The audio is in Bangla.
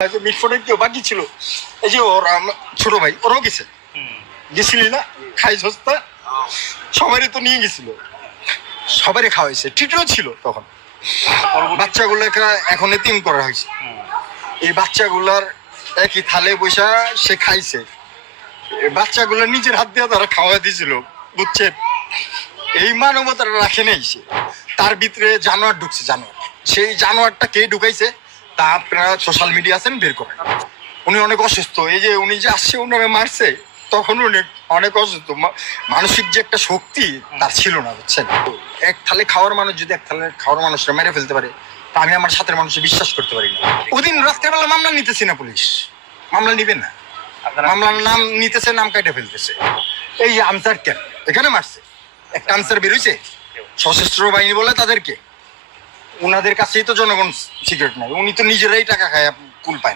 মিটফোর্ডে কেউ বাকি ছিল, এই যে ওর ছোট ভাই ওরাও গেছে, গেছিলি না খাই সস্তা, সবারই তো নিয়ে গেছিল, সবারই খাওয়া হয়েছে, টিটও ছিল তখন। বাচ্চাগুলোকে এখন এতিম করা হয়েছে, এই বাচ্চাগুলার একই থালে বসা সে খাইছে, বাচ্চাগুলো নিজের হাত দিয়ে তারা খাওয়া দিয়েছিল, বুঝছেন? এই মানবতাটা রাখে নেই সে, তার ভিতরে জানোয়ার ঢুকছে, জানোয়ার, সেই জানোয়ারটা কে ঢুকাইছে তা আপনারা সোশ্যাল মিডিয়া আছেন বের করেন। উনি অনেক অসুস্থ, এই যে উনি যে আসছে ওনারা মারছে তখন উনি অনেক অসুস্থ, মানসিক যে একটা শক্তি তার ছিল না, বুঝছেন? এক থালে খাওয়ার মানুষ যদি এক থালে খাওয়ার মানুষরা মেরে ফেলতে পারে, তা আমি আমার সাথে মানুষের বিশ্বাস করতে পারি না। ওদিন রাত্রেবেলা মামলা নিতেছি না, পুলিশ মামলা নিবে না, মামলার নাম নিতেছে, নাম কাটে ফেলতেছে। এই আনসার কেন এখানে মারছে, একটা আনসার বেরোইছে সশস্ত্র বাহিনী বলে তাদেরকে, উনাদের কাছেই তো জনগণ সিগারেট নেয়, উনি তো নিজেরাই টাকা খায়, কুল পায়।